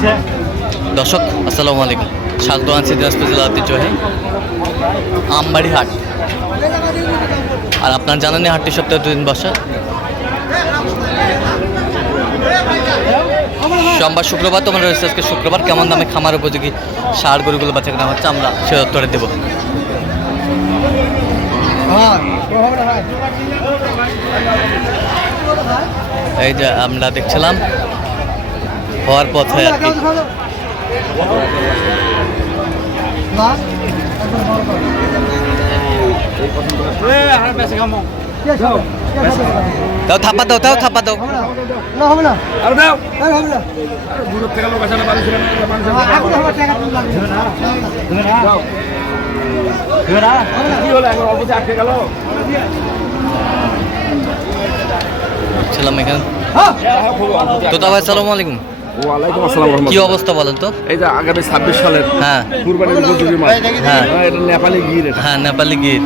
দর্শক, আসসালামু আলাইকুম। স্বাগত আছি দিনাজপুর জেলা ঐতিহ্যবাহী আমবাড়ি হাট আর আপনার জানেন হাটটি সপ্তাহে দুদিন বসা। সোমবার, শুক্রবার তোমার রয়েছে আজকে শুক্রবার। কেমন দামে খামার উপযোগী সার গরুগুলো বাচ্চা কেনা হচ্ছে আমরা সে উত্তরে দেবো। এই যে আমরা দেখছিলাম হওয়ার পথে আর কি। দাও থাপা দাও দাও থাপা দাও। না হবে না আর দাও আর হবে না দূর থেকে লোক আসে না বাড়ি এখন আমার টাকা তুমি লাগবে কি হলো এখন অবশ্যই আটকে গেল ছিলাম এখানে হ্যাঁ তোতা ভাই সালামু আলাইকুম। ওয়ালাইকুম আসসালাম কি অবস্থা বলেন তো? এই যে আগামী ছাব্বিশ সালের হ্যাঁ। কুরবানির গরুর মাছ হ্যাঁ। হ্যাঁ, এটা নেপালি গির হ্যাঁ নেপালি গির।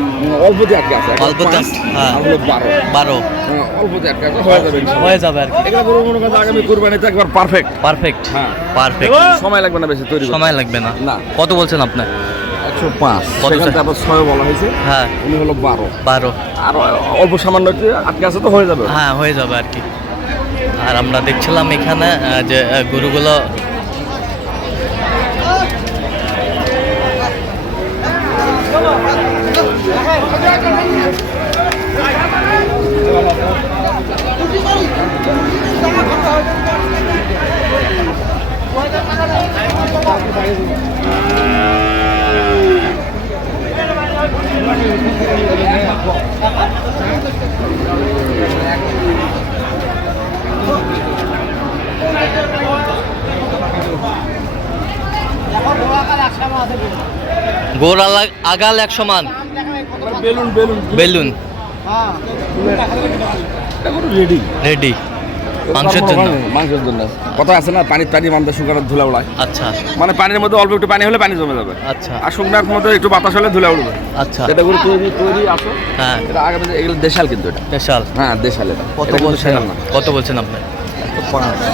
অল্প দিয়ে আটকে আছে পাঁচ, হ্যাঁ। বারো। বারো। হ্যাঁ, অল্প দিয়ে আটকে আছে হয়ে যাবে হয়ে যাবে আর কি। এগুলা গরু মনে করেন আগামী কুরবানিতে একবার পারফেক্ট পারফেক্ট হ্যাঁ। পারফেক্ট সময় লাগবে না বেশি তৈরি সময় লাগবে না। না। কত বলছেন আপনার একশো পাঁচ। ছয় বলা হয়েছে। হ্যাঁ। উনি হলো বারো। বারো। আর অল্প সামান্য আটকে আছে তো হয়ে যাবে। হ্যাঁ হয়ে যাবে আর কি। আর আমরা দেখছিলাম এখানে যে গরুগুলো গোর আলা- আগাল এক সমান বেলুন। বেলুন। বেলুন রেডি রেডি মাংসের জন্য। মাংসের জন্য। কথা আছে না? পানি পানি মানতে শুকানোর ধুলা উড়ায় আচ্ছা। মানে পানির মধ্যে অল্প একটু পানি হলে পানি জমে যাবে। আচ্ছা। আর শুকনার মধ্যে একটু বাতাস হলে ধুলা আচ্ছা। এটা করে তৈরি তৈরি আছে হ্যাঁ। এটা আগে এগুলো দেশাল কিন্তু এটা। স্পেশাল হ্যাঁ দেশাল এটা। কত বলছেন? কত বলছেন আপনি?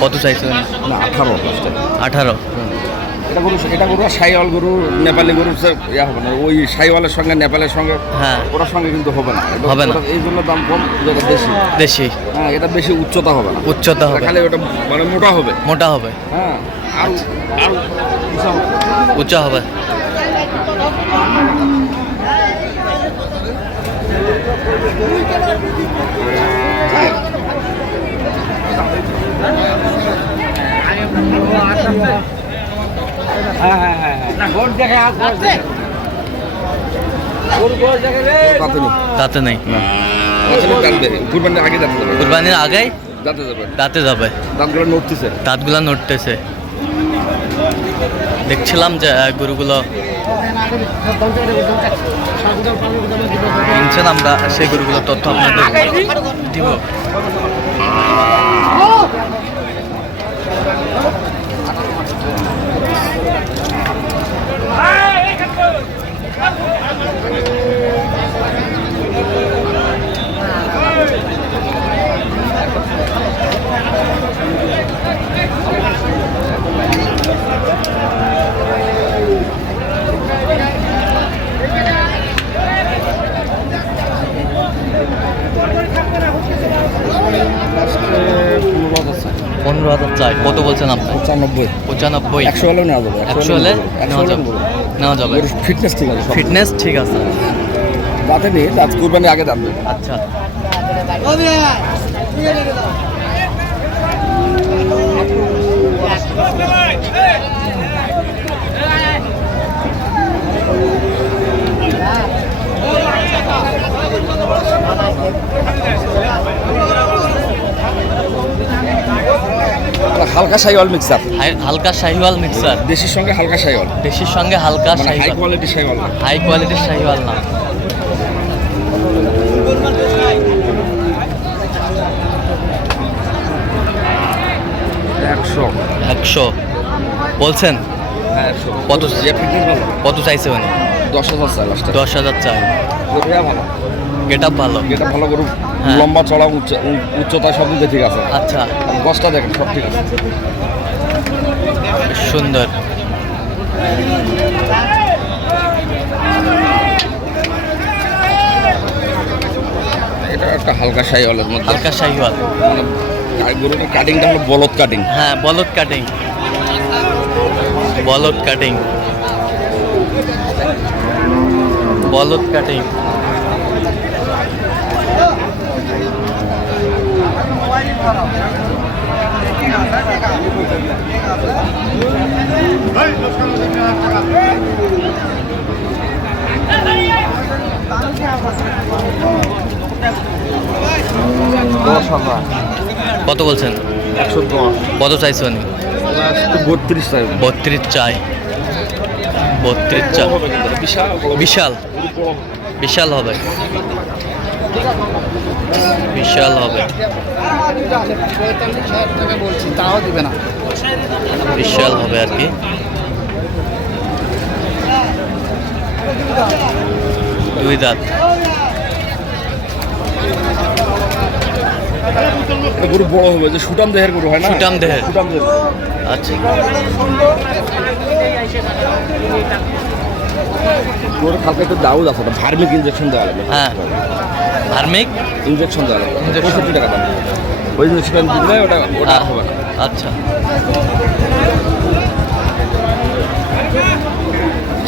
কত চাইছেন আঠারো। আঠারো। এটা গরু এটা গরু সাইওয়াল গরু নেপালি গরু ইয়া হবে না। ওই সাইওয়ালের সঙ্গে নেপালের সঙ্গে হ্যাঁ। ওটার সঙ্গে কিন্তু হবে না। হবে না। এই জন্য দাম কম যেটা দেশি দেশি হ্যাঁ এটা বেশি উচ্চতা হবে না। উচ্চতা হবে। খালি ওটা মানে মোটা হবে। মোটা হবে। হ্যাঁ আর আর বিশাল। উঁচা হবে তাতে নেই। তাতে কুরবানির আগে দাঁত যাবে। কুরবানির আগেই দাঁতে যাবে। দাঁতে যাবে। দাঁতগুলো নড়তেছে। দাঁতগুলো নড়তেছে। দেখছিলাম যে গরুগুলো কিনছেন আমরা সেই গরুগুলোর তথ্য আপনাদের দিব পনেরো হাজার চাই কত বলছেন আপনি পঁচানব্বই। পঁচানব্বই। একশো হলেও নেওয়া যাবে একশো হলে নেওয়া যাবে। নেওয়া যাবে। ফিটনেস ঠিক আছে ফিটনেস ঠিক আছে। দাঁতে নেই দাঁত কুরবানির আগে দাঁত আচ্ছা। হালকা সাইওয়াল মিক্সার। হালকা শাহিওয়াল মিক্সার। দেশির সঙ্গে হালকা সাইওয়াল দেশির সঙ্গে হালকা মানে হাই কোয়ালিটি সাইওয়াল হাই কোয়ালিটির শাহিওয়াল না। একশো। একশো। বলছেন? হ্যাঁ কত কত চাইছে উনি? দশ হাজার চাই দশ হাজার চাই। ভালো। গেট আপ ভালো। যেটা ভালো গরু। হ্যাঁ। লম্বা চড়া উচ্চতা সব দিকে ঠিক আছে। আচ্ছা। গছটা দেখেন সব ঠিক আছে। সুন্দর। এটা একটা হালকা শাহিওয়ালের মধ্যে। হালকা শাহিওয়াল। মানে আর কাটিংটা হলো বলদ কাটিং হ্যাঁ বলদ কাটিং বলদ কাটিং বলদ কাটিং কত বলছেন? কত চাইছো উনি? বত্রিশ টাকা বত্রিশ চাই। বত্রিশ চাই। বিশাল বিশাল। বিশাল হবে। বিশাল হবে। বলছি তাও দিবে না বিশাল হবে আর কি। দুই দাঁত। গরু বড় হবে যে সুটাম দেহের গরু হয় না? সুটাম দেহের। সুটাম দেহের। আচ্ছা। গরুর হালকা একটু দাউদ আছে ভার্মিক ইঞ্জেকশন দেওয়া লাগবে। হ্যাঁ। ধার্মিক ইঞ্জেকশন দেওয়া লাগবে. পঁয়ষট্টি টাকা দাম। ওই ইঞ্জেকশন দিলে ওটা ওটা হবে না। আচ্ছা।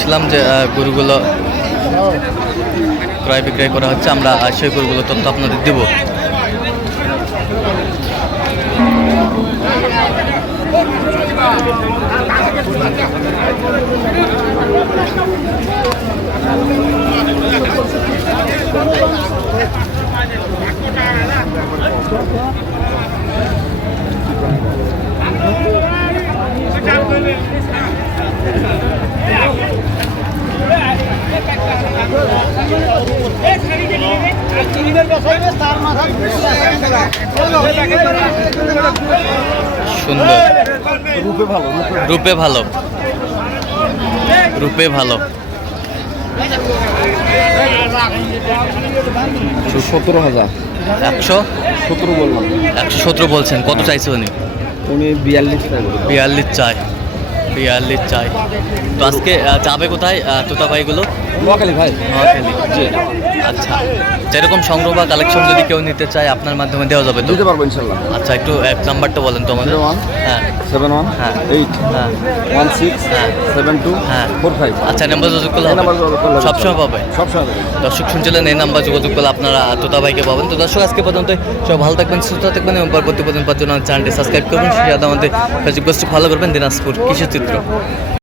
ছিলাম যে গরুগুলো ক্রয় বিক্রয় করা হচ্ছে আমরা সেই গরুগুলো তথ্য আপনাদের দেব। সুন্দর। রূপে ভালো রূপে ভালো। রূপে ভালো। সতেরো হাজার। একশো? সতেরো বললাম। একশো সতেরো বলছেন। কত চাইছে উনি? উনি বিয়াল্লিশ বিয়াল্লিশ চাই। বিয়াল্লিশ চাই। তো আজকে যাবে কোথায় তোতাবাইগুলো নোয়াখালী ভাই। নোয়াখালী। জি। আচ্ছা যেরকম সংগ্রহ বা কালেকশন যদি কেউ নিতে চায় আপনার মাধ্যমে দেওয়া যাবে তো? দিতে পারব ইনশাল্লাহ। আচ্ছা একটু এক নাম্বারটা বলেন তো আমাদের। হ্যাঁ। সেভেন ওয়ান হ্যাঁ। এইট হ্যাঁ। ওয়ান সিক্স হ্যাঁ। সেভেন টু হ্যাঁ। Four five. আচ্ছা নাম্বার যোগাযোগ করলে হবে? সবসময় পাবে? সবসময় দর্শক শুনছিলেন এই নাম্বার যোগাযোগ করলে আপনারা তোতা ভাইকে পাবেন। তো দর্শক আজকে পর্যন্ত সব ভালো থাকবেন সুস্থ থাকবেন এবং পরবর্তী পর্যন্ত চ্যানেলটি সাবস্ক্রাইব করবেন সেই সাথে আমাদের ফেসবুক পোস্টে ফলো করবেন। দিনাজপুর কৃষি চিত্র